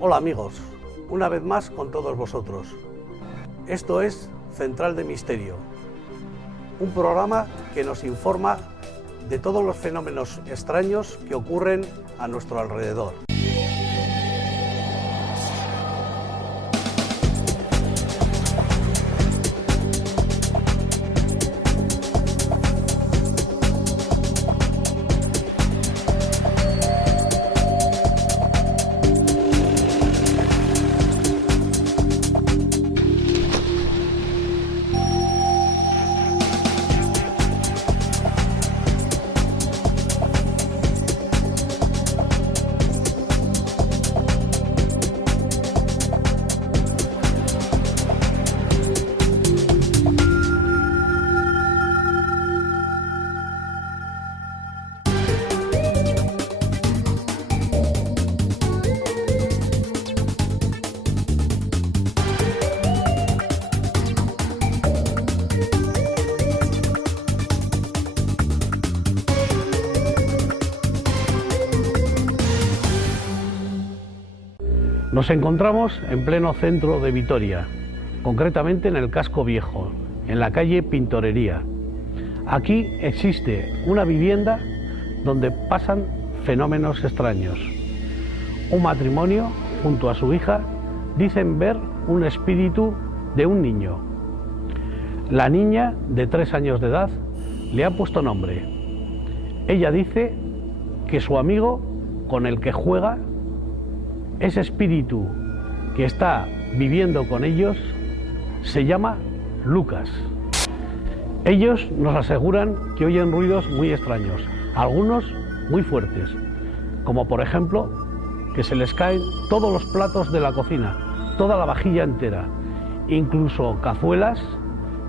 Hola amigos, una vez más con todos vosotros. Esto es Central de Misterio, un programa que nos informa de todos los fenómenos extraños que ocurren a nuestro alrededor. Nos encontramos en pleno centro de Vitoria, concretamente en el Casco Viejo, en la calle Pintorería. Aquí existe una vivienda donde pasan fenómenos extraños. Un matrimonio, junto a su hija, dicen ver un espíritu de un niño. La niña, de 3 años de edad, le ha puesto nombre. Ella dice que su amigo con el que juega, ese espíritu que está viviendo con ellos, se llama Lucas. Ellos nos aseguran que oyen ruidos muy extraños, algunos muy fuertes, como por ejemplo que se les caen todos los platos de la cocina, toda la vajilla entera, incluso cazuelas,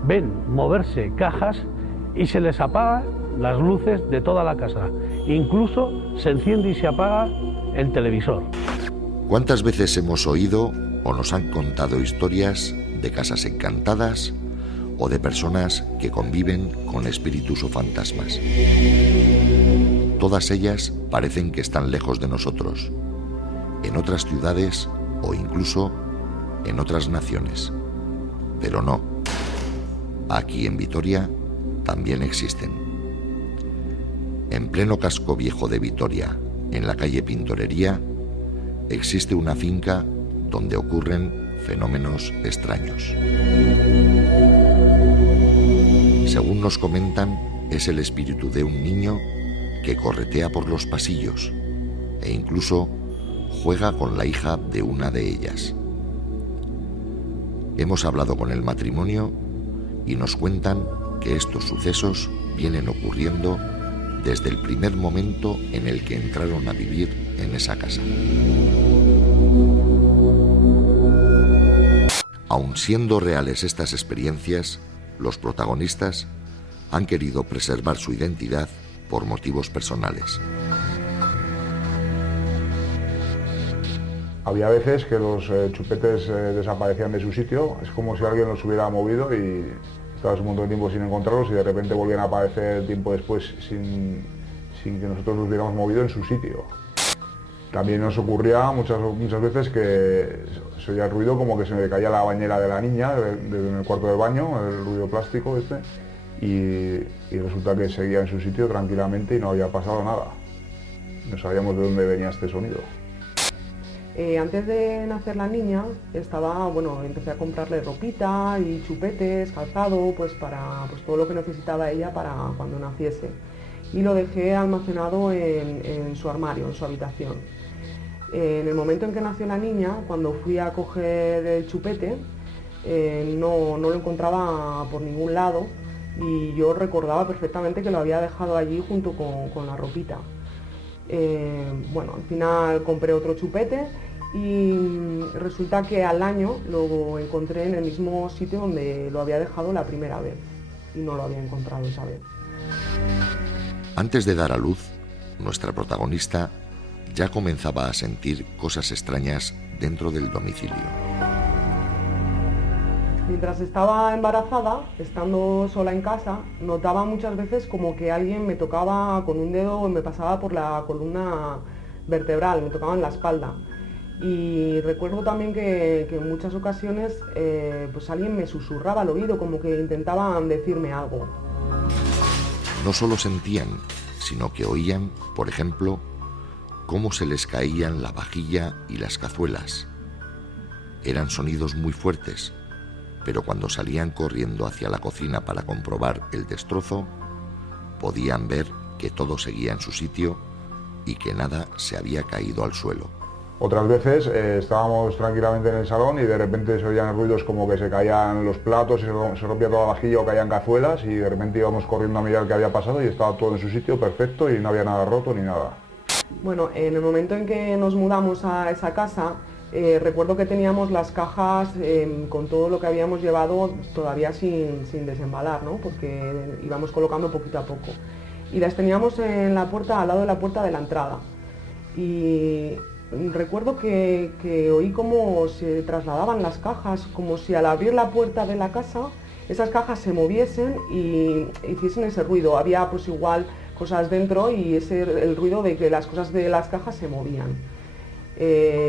ven moverse cajas y se les apagan las luces de toda la casa, incluso se enciende y se apaga el televisor. ¿Cuántas veces hemos oído o nos han contado historias de casas encantadas o de personas que conviven con espíritus o fantasmas? Todas ellas parecen que están lejos de nosotros, en otras ciudades o incluso en otras naciones. Pero no, aquí en Vitoria también existen. En pleno Casco Viejo de Vitoria, en la calle Pintorería, existe una finca donde ocurren fenómenos extraños. Según nos comentan, es el espíritu de un niño que corretea por los pasillos e incluso juega con la hija de una de ellas. Hemos hablado con el matrimonio y nos cuentan que estos sucesos vienen ocurriendo desde el primer momento en el que entraron a vivir en esa casa. Aun siendo reales estas experiencias, los protagonistas han querido preservar su identidad por motivos personales. Había veces que los chupetes desaparecían de su sitio, es como si alguien los hubiera movido y estabas un montón de tiempo sin encontrarlos y de repente volvían a aparecer tiempo después sin que nosotros los hubiéramos movido en su sitio. También nos ocurría muchas veces que se oía el ruido como que se me caía la bañera de la niña en el cuarto del baño, el ruido plástico y resulta que seguía en su sitio tranquilamente y no había pasado nada. No sabíamos de dónde venía este sonido. Antes de nacer la niña, empecé a comprarle ropita y chupetes, calzado, para todo lo que necesitaba ella para cuando naciese. Y lo dejé almacenado en su armario, en su habitación. En el momento en que nació la niña, cuando fui a coger el chupete, no lo encontraba por ningún lado y yo recordaba perfectamente que lo había dejado allí junto con la ropita. Bueno, al final compré otro chupete y resulta que al año lo encontré en el mismo sitio donde lo había dejado la primera vez y no lo había encontrado esa vez. Antes de dar a luz, nuestra protagonista ya comenzaba a sentir cosas extrañas dentro del domicilio. Mientras estaba embarazada, estando sola en casa, notaba muchas veces como que alguien me tocaba con un dedo, me pasaba por la columna vertebral, me tocaba en la espalda. Y recuerdo también que en muchas ocasiones pues alguien me susurraba al oído, como que intentaban decirme algo. No solo sentían, sino que oían, por ejemplo, cómo se les caían la vajilla y las cazuelas. Eran sonidos muy fuertes, pero cuando salían corriendo hacia la cocina para comprobar el destrozo, podían ver que todo seguía en su sitio y que nada se había caído al suelo. Otras veces estábamos tranquilamente en el salón y de repente se oían ruidos como que se caían los platos, se rompía toda la vajilla o caían cazuelas y de repente íbamos corriendo a mirar qué había pasado y estaba todo en su sitio perfecto y no había nada roto ni nada. Bueno, en el momento en que nos mudamos a esa casa, recuerdo que teníamos las cajas con todo lo que habíamos llevado todavía sin desembalar, ¿no? Porque íbamos colocando poquito a poco. Y las teníamos en la puerta, al lado de la puerta de la entrada. Y recuerdo que oí cómo se trasladaban las cajas, como si al abrir la puerta de la casa, esas cajas se moviesen y hiciesen ese ruido. Había pues igual cosas dentro y el ruido de que las cosas de las cajas se movían.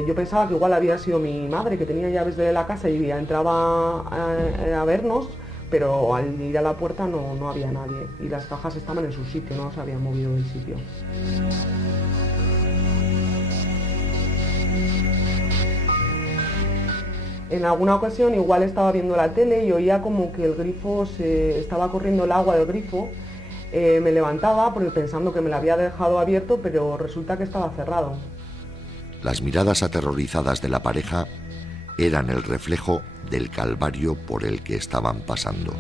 Yo pensaba que igual había sido mi madre, que tenía llaves de la casa y entraba a vernos, pero al ir a la puerta no había nadie y las cajas estaban en su sitio, no se habían movido del sitio. En alguna ocasión igual estaba viendo la tele y oía como que el grifo estaba corriendo el agua del grifo. Me levantaba pensando que me lo había dejado abierto, pero resulta que estaba cerrado. Las miradas aterrorizadas de la pareja eran el reflejo del calvario por el que estaban pasando.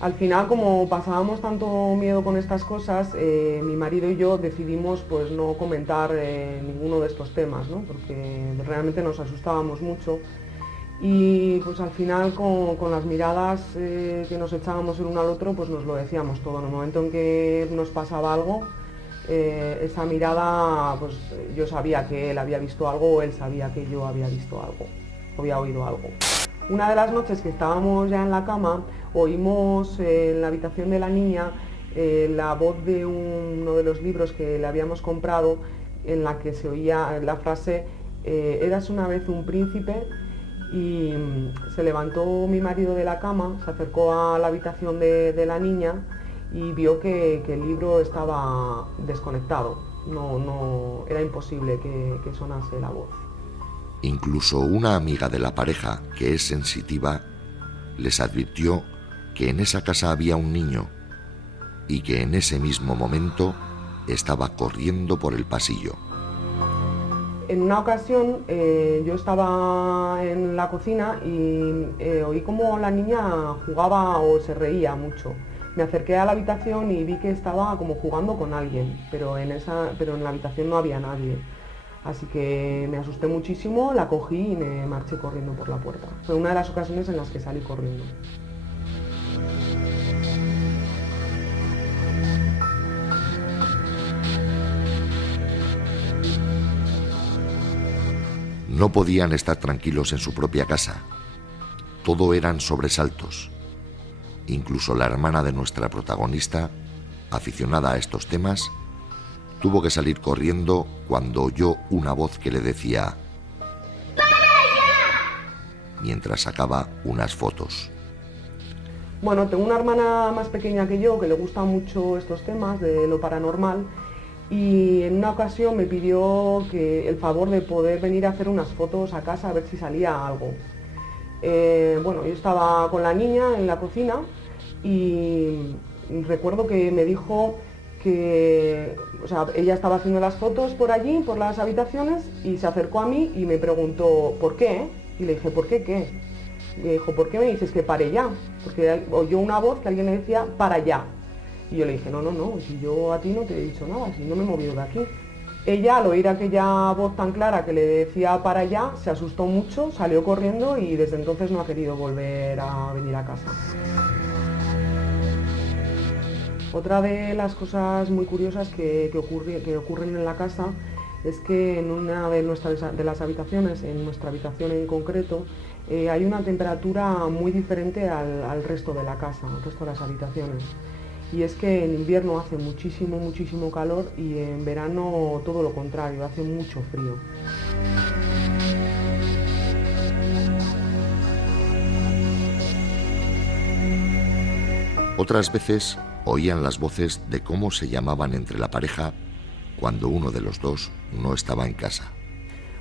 Al final, como pasábamos tanto miedo con estas cosas, mi marido y yo decidimos pues no comentar ninguno de estos temas, ¿no? Porque realmente nos asustábamos mucho. Y pues al final con las miradas que nos echábamos el uno al otro, pues nos lo decíamos todo. En el momento en que nos pasaba algo, esa mirada, pues yo sabía que él había visto algo o él sabía que yo había visto algo, había oído algo. Una de las noches que estábamos ya en la cama, oímos en la habitación de la niña la voz de uno de los libros que le habíamos comprado, en la que se oía la frase «Eras una vez un príncipe». Y se levantó mi marido de la cama, se acercó a la habitación de la niña y vio que el libro estaba desconectado. No, era imposible que sonase la voz. Incluso una amiga de la pareja, que es sensitiva, les advirtió que en esa casa había un niño y que en ese mismo momento estaba corriendo por el pasillo. En una ocasión yo estaba en la cocina y oí como la niña jugaba o se reía mucho. Me acerqué a la habitación y vi que estaba como jugando con alguien, pero en la habitación no había nadie. Así que me asusté muchísimo, la cogí y me marché corriendo por la puerta. Fue una de las ocasiones en las que salí corriendo. No podían estar tranquilos en su propia casa. Todo eran sobresaltos. Incluso la hermana de nuestra protagonista, aficionada a estos temas, tuvo que salir corriendo cuando oyó una voz que le decía «¡Para allá!», mientras sacaba unas fotos. Bueno, tengo una hermana más pequeña que yo que le gustan mucho estos temas de lo paranormal y en una ocasión me pidió el favor de poder venir a hacer unas fotos a casa a ver si salía algo. Bueno, yo estaba con la niña en la cocina y recuerdo que me dijo que, o sea, ella estaba haciendo las fotos por allí, por las habitaciones, y se acercó a mí y me preguntó ¿por qué? Y le dije ¿por qué qué? Y dijo, ¿por qué me dices que pare ya? Porque oyó una voz que alguien le decía, para ya. Y yo le dije, no, si yo a ti no te he dicho nada, si no me he movido de aquí. Ella, al oír aquella voz tan clara que le decía para allá, se asustó mucho, salió corriendo y desde entonces no ha querido volver a venir a casa. Otra de las cosas muy curiosas que ocurren en la casa es que en una de las habitaciones, en nuestra habitación en concreto, hay una temperatura muy diferente al resto de la casa, al resto de las habitaciones. Y es que en invierno hace muchísimo calor y en verano todo lo contrario, hace mucho frío. Otras veces oían las voces de cómo se llamaban entre la pareja cuando uno de los dos no estaba en casa.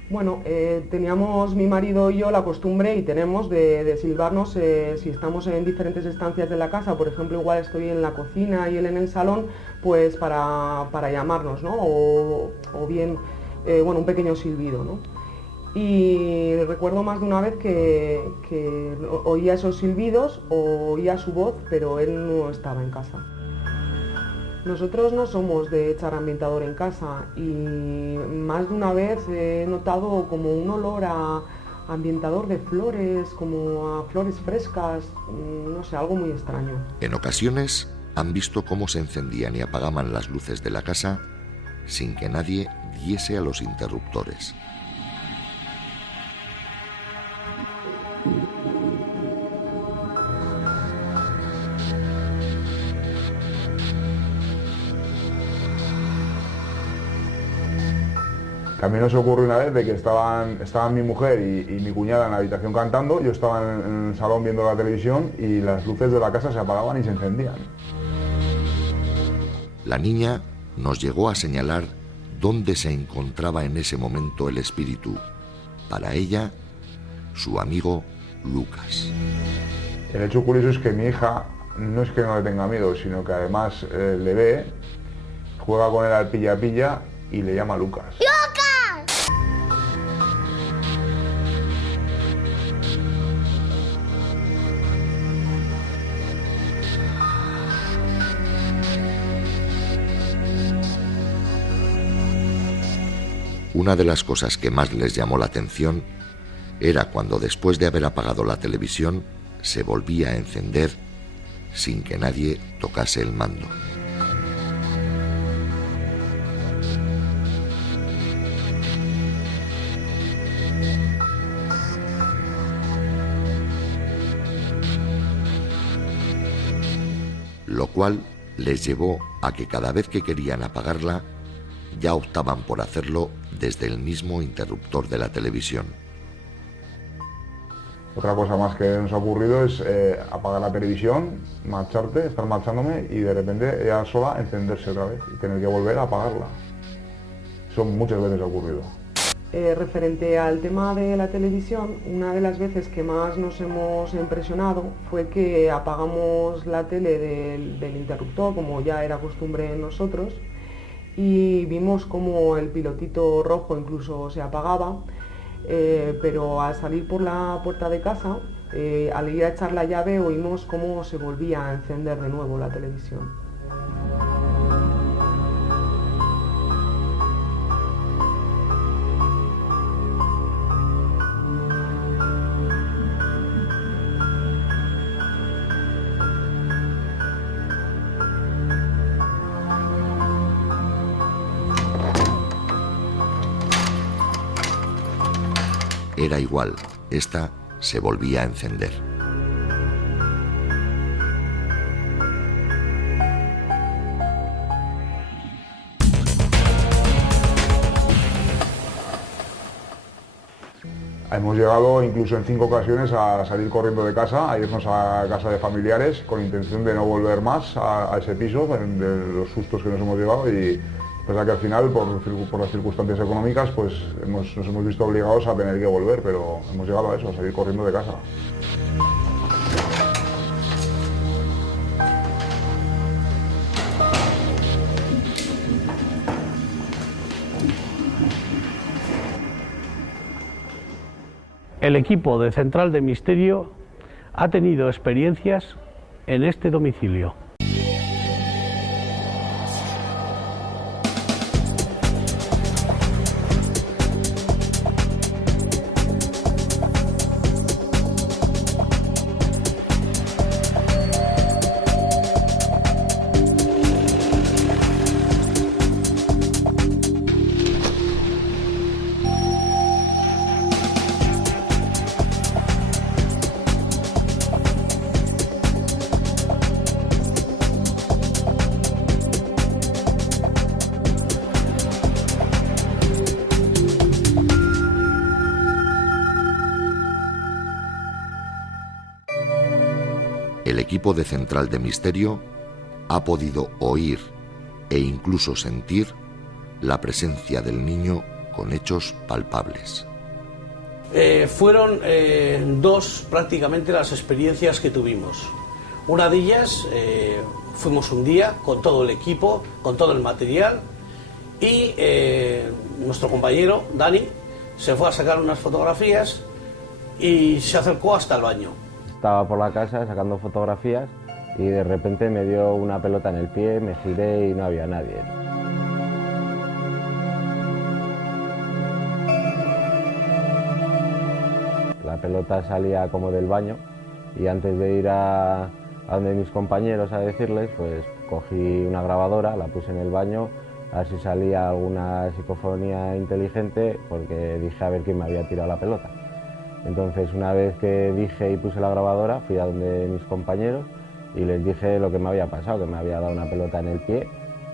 Bueno, teníamos mi marido y yo la costumbre y tenemos de silbarnos si estamos en diferentes estancias de la casa, por ejemplo, igual estoy en la cocina y él en el salón, pues para llamarnos, ¿no? O bien, bueno, un pequeño silbido, ¿no? Y recuerdo más de una vez que oía esos silbidos o oía su voz, pero él no estaba en casa. Nosotros no somos de echar ambientador en casa y más de una vez he notado como un olor a ambientador de flores, como a flores frescas, no sé, algo muy extraño. En ocasiones han visto cómo se encendían y apagaban las luces de la casa sin que nadie diese a los interruptores. También nos ocurrió una vez de que estaban mi mujer y mi cuñada en la habitación cantando, yo estaba en el salón viendo la televisión y las luces de la casa se apagaban y se encendían. La niña nos llegó a señalar dónde se encontraba en ese momento el espíritu. Para ella, su amigo Lucas. El hecho curioso es que mi hija no es que no le tenga miedo, sino que además le ve, juega con él al pilla-pilla y le llama Lucas. Una de las cosas que más les llamó la atención era cuando después de haber apagado la televisión se volvía a encender sin que nadie tocase el mando. Lo cual les llevó a que cada vez que querían apagarla, ya optaban por hacerlo desde el mismo interruptor de la televisión. Otra cosa más que nos ha ocurrido es apagar la televisión, estar marchándome y de repente ella sola encenderse otra vez y tener que volver a apagarla. Eso muchas veces ha ocurrido. Referente al tema de la televisión, una de las veces que más nos hemos impresionado fue que apagamos la tele del interruptor, como ya era costumbre en nosotros, y vimos como el pilotito rojo incluso se apagaba, pero al salir por la puerta de casa, al ir a echar la llave, oímos cómo se volvía a encender de nuevo la televisión. Era igual, esta se volvía a encender. Hemos llegado incluso en 5 ocasiones a salir corriendo de casa, a irnos a casa de familiares con intención de no volver más a ese piso, de los sustos que nos hemos llevado y pues que al final, por las circunstancias económicas, pues nos hemos visto obligados a tener que volver, pero hemos llegado a eso, a salir corriendo de casa. El equipo de Central de Misterio ha tenido experiencias en este domicilio. El equipo de Central de Misterio ha podido oír e incluso sentir la presencia del niño con hechos palpables. Fueron dos prácticamente las experiencias que tuvimos. Una de ellas, fuimos un día con todo el equipo, con todo el material, y nuestro compañero, Dani, se fue a sacar unas fotografías y se acercó hasta el baño. Estaba por la casa sacando fotografías y de repente me dio una pelota en el pie, me giré y no había nadie. La pelota salía como del baño y antes de ir a donde mis compañeros a decirles, pues cogí una grabadora, la puse en el baño, a ver si salía alguna psicofonía inteligente, porque dije a ver quién me había tirado la pelota. Entonces, una vez que dije y puse la grabadora, fui a donde mis compañeros y les dije lo que me había pasado, que me había dado una pelota en el pie,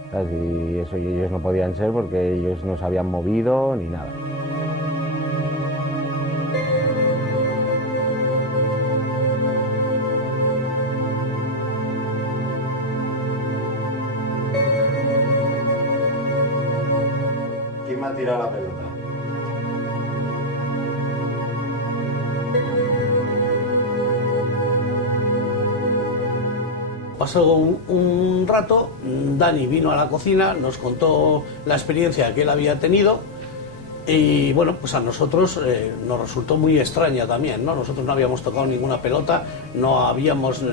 ¿sabes? Y eso ellos no podían ser porque ellos no se habían movido ni nada. ¿Quién me ha tirado la pelota? Pasó un rato, Dani vino a la cocina, nos contó la experiencia que él había tenido y bueno, pues a nosotros nos resultó muy extraña también, ¿no? Nosotros no habíamos tocado ninguna pelota, no habíamos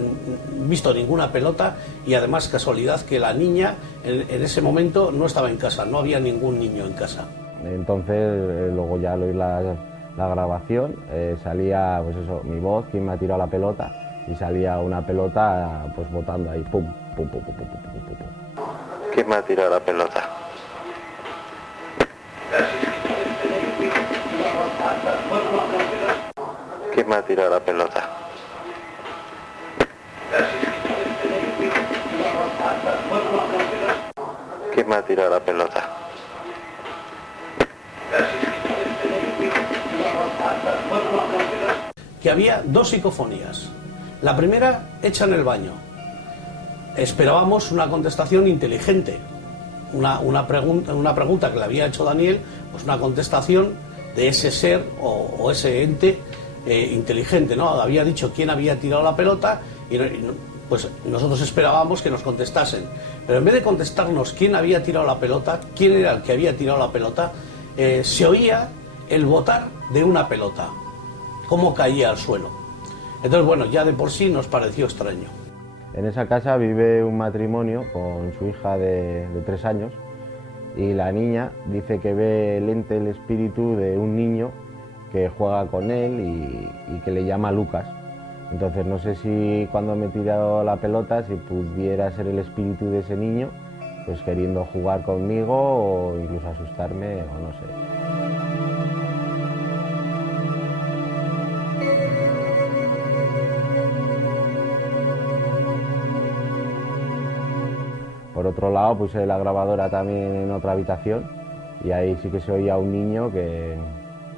visto ninguna pelota y además casualidad que la niña en ese momento no estaba en casa, no había ningún niño en casa. Entonces luego ya al oír la grabación salía pues eso, mi voz, quién me ha tirado la pelota. Y salía una pelota pues botando ahí, pum, pum, pum, pum, pum, pum, pum, pum. ¿Quién me ha tirado la pelota? ¿Quién me ha tirado la pelota? ¿Quién me ha tirado la pelota? Que había dos psicofonías. La primera hecha en el baño. Esperábamos una contestación inteligente, una pregunta que le había hecho Daniel, pues una contestación de ese ser o ese ente inteligente, ¿no? Había dicho quién había tirado la pelota y pues nosotros esperábamos que nos contestasen. Pero en vez de contestarnos quién había tirado la pelota, quién era el que había tirado la pelota, se oía el botar de una pelota, cómo caía al suelo. Entonces, bueno, ya de por sí nos pareció extraño. En esa casa vive un matrimonio con su hija de 3 años y la niña dice que ve el ente, el espíritu de un niño que juega con él y que le llama Lucas. Entonces no sé si cuando me he tirado la pelota, si pudiera ser el espíritu de ese niño, pues queriendo jugar conmigo o incluso asustarme o no sé. Por otro lado, puse la grabadora también en otra habitación y ahí sí que se oía un niño que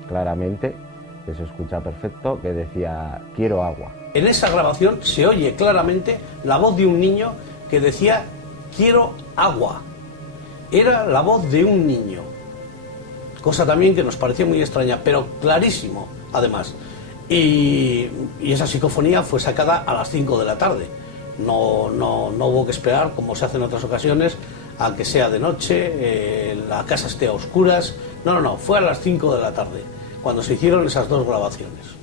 claramente, que se escucha perfecto, que decía quiero agua. En esa grabación se oye claramente la voz de un niño que decía quiero agua. Era la voz de un niño, cosa también que nos pareció muy extraña, pero clarísimo además. Y esa psicofonía fue sacada a las 5 de la tarde. No hubo que esperar, como se hace en otras ocasiones, a que sea de noche, la casa esté a oscuras. No, fue a las 5 de la tarde, cuando se hicieron esas dos grabaciones.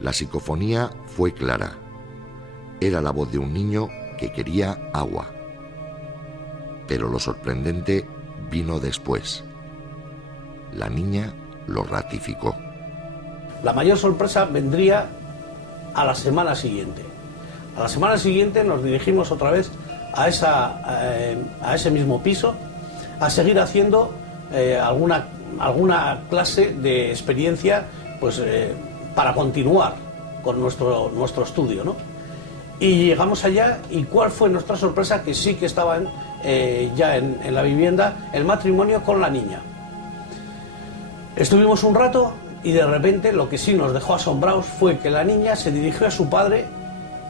La psicofonía fue clara. Era la voz de un niño que quería agua. Pero lo sorprendente vino después. La niña lo ratificó. La mayor sorpresa vendría a la semana siguiente. A la semana siguiente nos dirigimos otra vez a ese mismo piso a seguir haciendo alguna clase de experiencia, pues para continuar con nuestro estudio, ¿no? Y llegamos allá, y ¿cuál fue nuestra sorpresa? Que sí que estaban ya en la vivienda el matrimonio con la niña. Estuvimos un rato y de repente lo que sí nos dejó asombrados fue que la niña se dirigió a su padre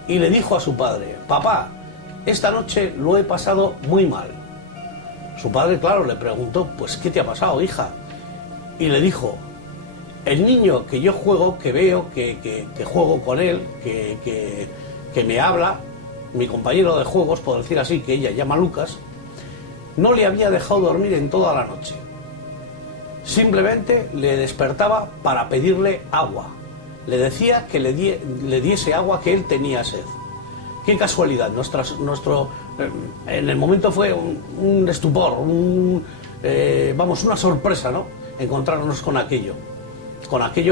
y le dijo a su padre: papá, esta noche lo he pasado muy mal. Su padre, claro, le preguntó: pues ¿qué te ha pasado, hija? Y le dijo: el niño que yo juego, que veo, que juego con él, que me habla, mi compañero de juegos, por decir así, que ella llama Lucas, no le había dejado dormir en toda la noche. Simplemente le despertaba para pedirle agua. Le decía que le diese agua, que él tenía sed. Qué casualidad. En el momento fue un estupor, una sorpresa, ¿no? Encontrarnos con aquello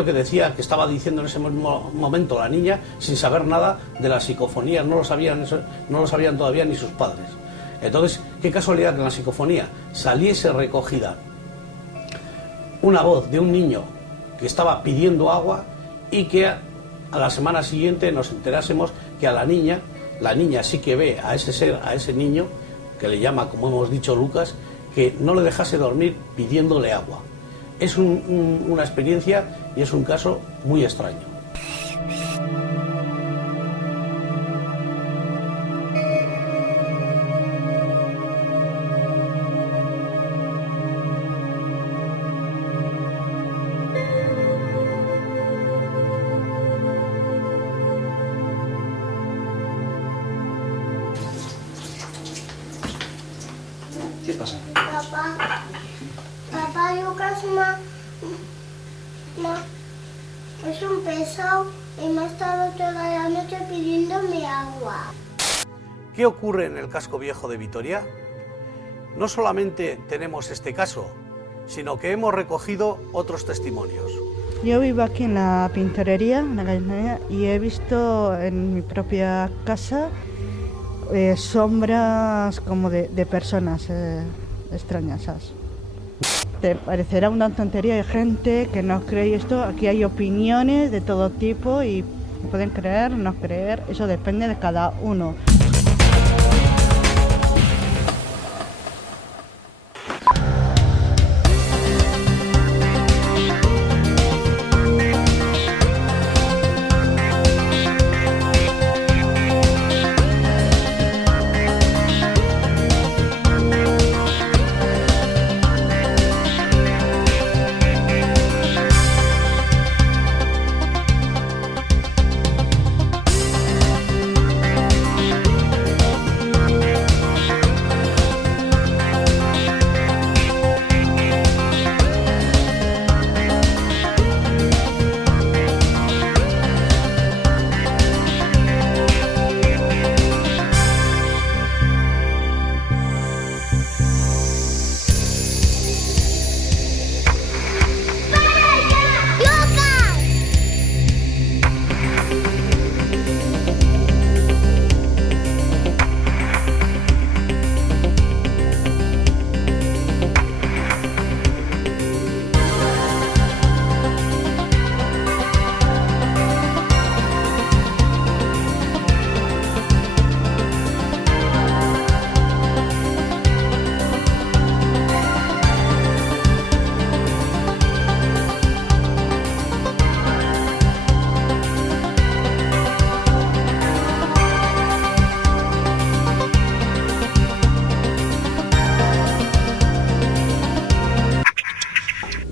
que decía, que estaba diciendo en ese mismo momento la niña, sin saber nada de la psicofonía. No lo sabían todavía ni sus padres. Entonces, qué casualidad que en la psicofonía saliese recogida una voz de un niño que estaba pidiendo agua, y que a la semana siguiente nos enterásemos que a la niña sí que ve a ese ser, a ese niño, que le llama, como hemos dicho, Lucas, que no le dejase dormir pidiéndole agua. Es una experiencia y es un caso muy extraño. ¿Qué pasa? Papá, Lucas es un pesado y me ha estado toda la noche pidiéndome agua. ¿Qué ocurre en el casco viejo de Vitoria? No solamente tenemos este caso, sino que hemos recogido otros testimonios. Yo vivo aquí en la Pintorería, en la calle, y he visto en mi propia casa sombras como de personas extrañas, ¿sabes? Te parecerá una tontería, hay gente que no cree esto. Aquí hay opiniones de todo tipo y pueden creer, no creer, eso depende de cada uno.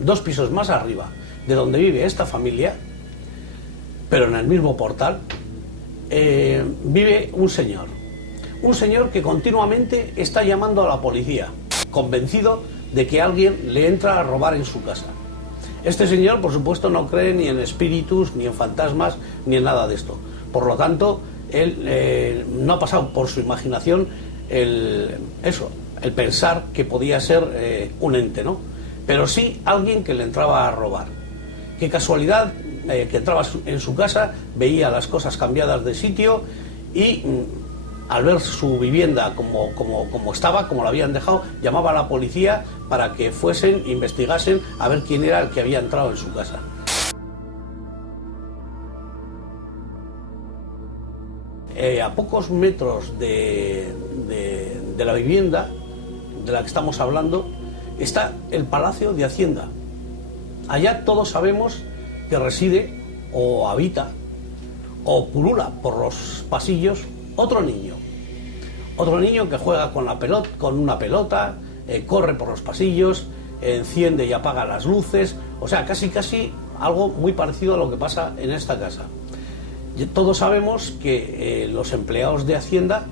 Dos pisos más arriba de donde vive esta familia, pero en el mismo portal, vive un señor que continuamente está llamando a la policía, convencido de que alguien le entra a robar en su casa. Este señor, por supuesto, no cree ni en espíritus, ni en fantasmas, ni en nada de esto. Por lo tanto, él no ha pasado por su imaginación el pensar que podía ser un ente, ¿no? Pero sí alguien que le entraba a robar. Qué casualidad que entraba en su casa, veía las cosas cambiadas de sitio y al ver su vivienda como estaba, como la habían dejado, llamaba a la policía para que fuesen, investigasen a ver quién era el que había entrado en su casa. A pocos metros de la vivienda de la que estamos hablando está el Palacio de Hacienda. Allá todos sabemos que reside o habita o pulula por los pasillos otro niño que juega con una pelota, corre por los pasillos, enciende y apaga las luces, o sea, casi algo muy parecido a lo que pasa en esta casa. Todos sabemos que los empleados de Hacienda,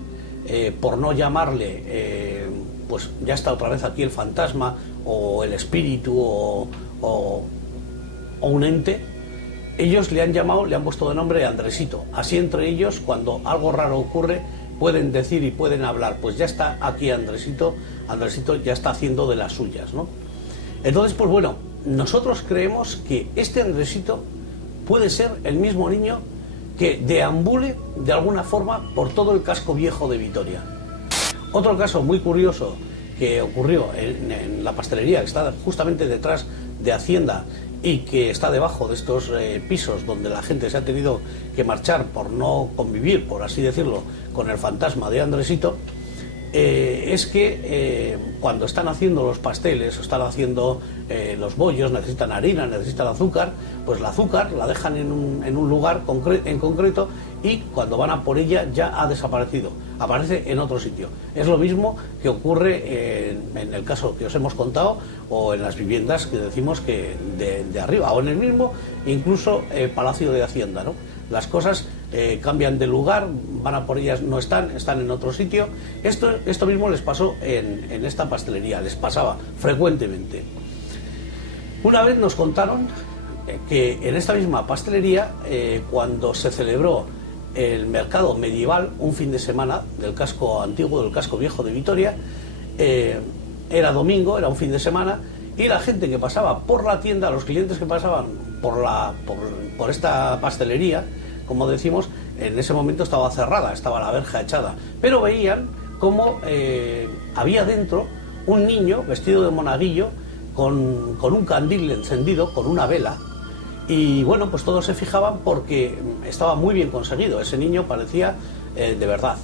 por no llamarle, pues ya está otra vez aquí el fantasma o el espíritu o un ente, ellos le han puesto de nombre Andresito. Así entre ellos, cuando algo raro ocurre, pueden decir y pueden hablar, pues ya está aquí Andresito ya está haciendo de las suyas, ¿no? Entonces, pues bueno, nosotros creemos que este Andresito puede ser el mismo niño que deambule de alguna forma por todo el casco viejo de Vitoria. Otro caso muy curioso que ocurrió en la pastelería, que está justamente detrás de Hacienda y que está debajo de estos pisos donde la gente se ha tenido que marchar por no convivir, por así decirlo, con el fantasma de Andresito, es que cuando están haciendo los pasteles o están haciendo los bollos, necesitan harina, necesitan azúcar, pues el azúcar la dejan en un lugar en concreto y cuando van a por ella ya ha desaparecido, aparece en otro sitio. Es lo mismo que ocurre en el caso que os hemos contado o en las viviendas que decimos que de arriba, o en el mismo incluso Palacio de Hacienda, ¿no? Las cosas cambian de lugar, van a por ellas, no están en otro sitio. Esto mismo les pasó en esta pastelería, les pasaba frecuentemente. Una vez nos contaron que en esta misma pastelería, cuando se celebró el mercado medieval, un fin de semana del casco antiguo, del casco viejo de Vitoria, era domingo, era un fin de semana, y la gente que pasaba por la tienda, los clientes que pasaban por esta pastelería, como decimos, en ese momento estaba cerrada, estaba la verja echada, pero veían cómo había dentro un niño vestido de monaguillo con un candil encendido, con una vela, y bueno, pues todos se fijaban porque estaba muy bien conseguido. Ese niño parecía de verdad,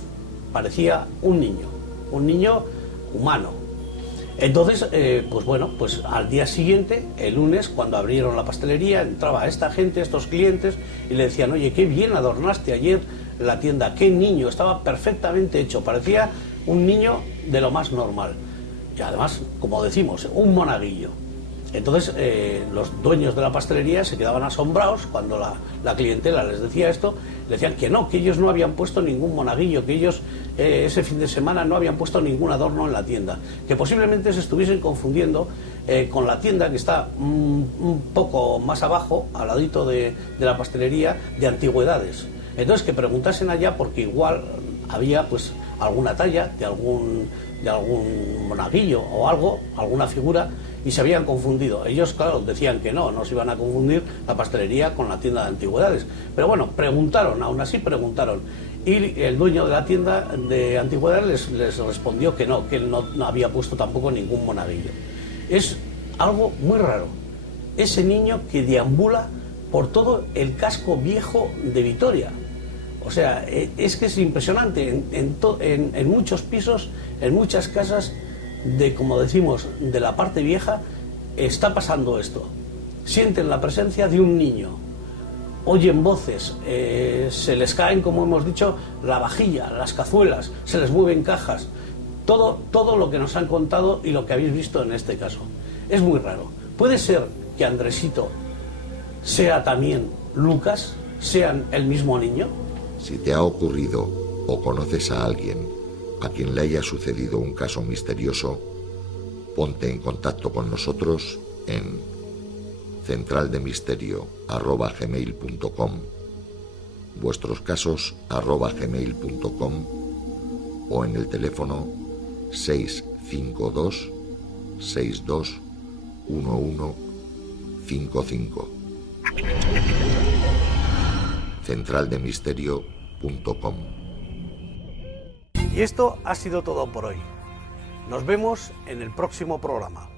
parecía un niño humano. Entonces, pues bueno, pues al día siguiente, el lunes, cuando abrieron la pastelería, entraba esta gente, estos clientes, y le decían: oye, qué bien adornaste ayer la tienda, qué niño, estaba perfectamente hecho, parecía un niño de lo más normal. Y además, como decimos, un monaguillo. Entonces, los dueños de la pastelería se quedaban asombrados cuando la clientela les decía esto, le decían que no, que ellos no habían puesto ningún monaguillo, que ellos ese fin de semana no habían puesto ningún adorno en la tienda, que posiblemente se estuviesen confundiendo con la tienda que está un poco más abajo, al ladito de la pastelería, de antigüedades. Entonces, que preguntasen allá porque igual había pues alguna talla de algún monaguillo o algo, alguna figura, y se habían confundido. Ellos, claro, decían que no se iban a confundir la pastelería con la tienda de antigüedades. Pero bueno, preguntaron, aún así preguntaron. Y el dueño de la tienda de antigüedades les respondió que él no había puesto tampoco ningún monaguillo. Es algo muy raro. Ese niño que deambula por todo el casco viejo de Vitoria. O sea, es que es impresionante. En muchos pisos, en muchas casas, como decimos, de la parte vieja, está pasando esto. Sienten la presencia de un niño, oyen voces, se les caen, como hemos dicho, la vajilla, las cazuelas, se les mueven cajas, todo lo que nos han contado y lo que habéis visto en este caso. Es muy raro. Puede ser que Andresito sea también Lucas, sean el mismo niño. Si te ha ocurrido o conoces a alguien a quien le haya sucedido un caso misterioso, ponte en contacto con nosotros en centraldemisterio@gmail.com, vuestros casos @gmail.com o en el teléfono 652 62 1155. centraldemisterio.com. Y esto ha sido todo por hoy. Nos vemos en el próximo programa.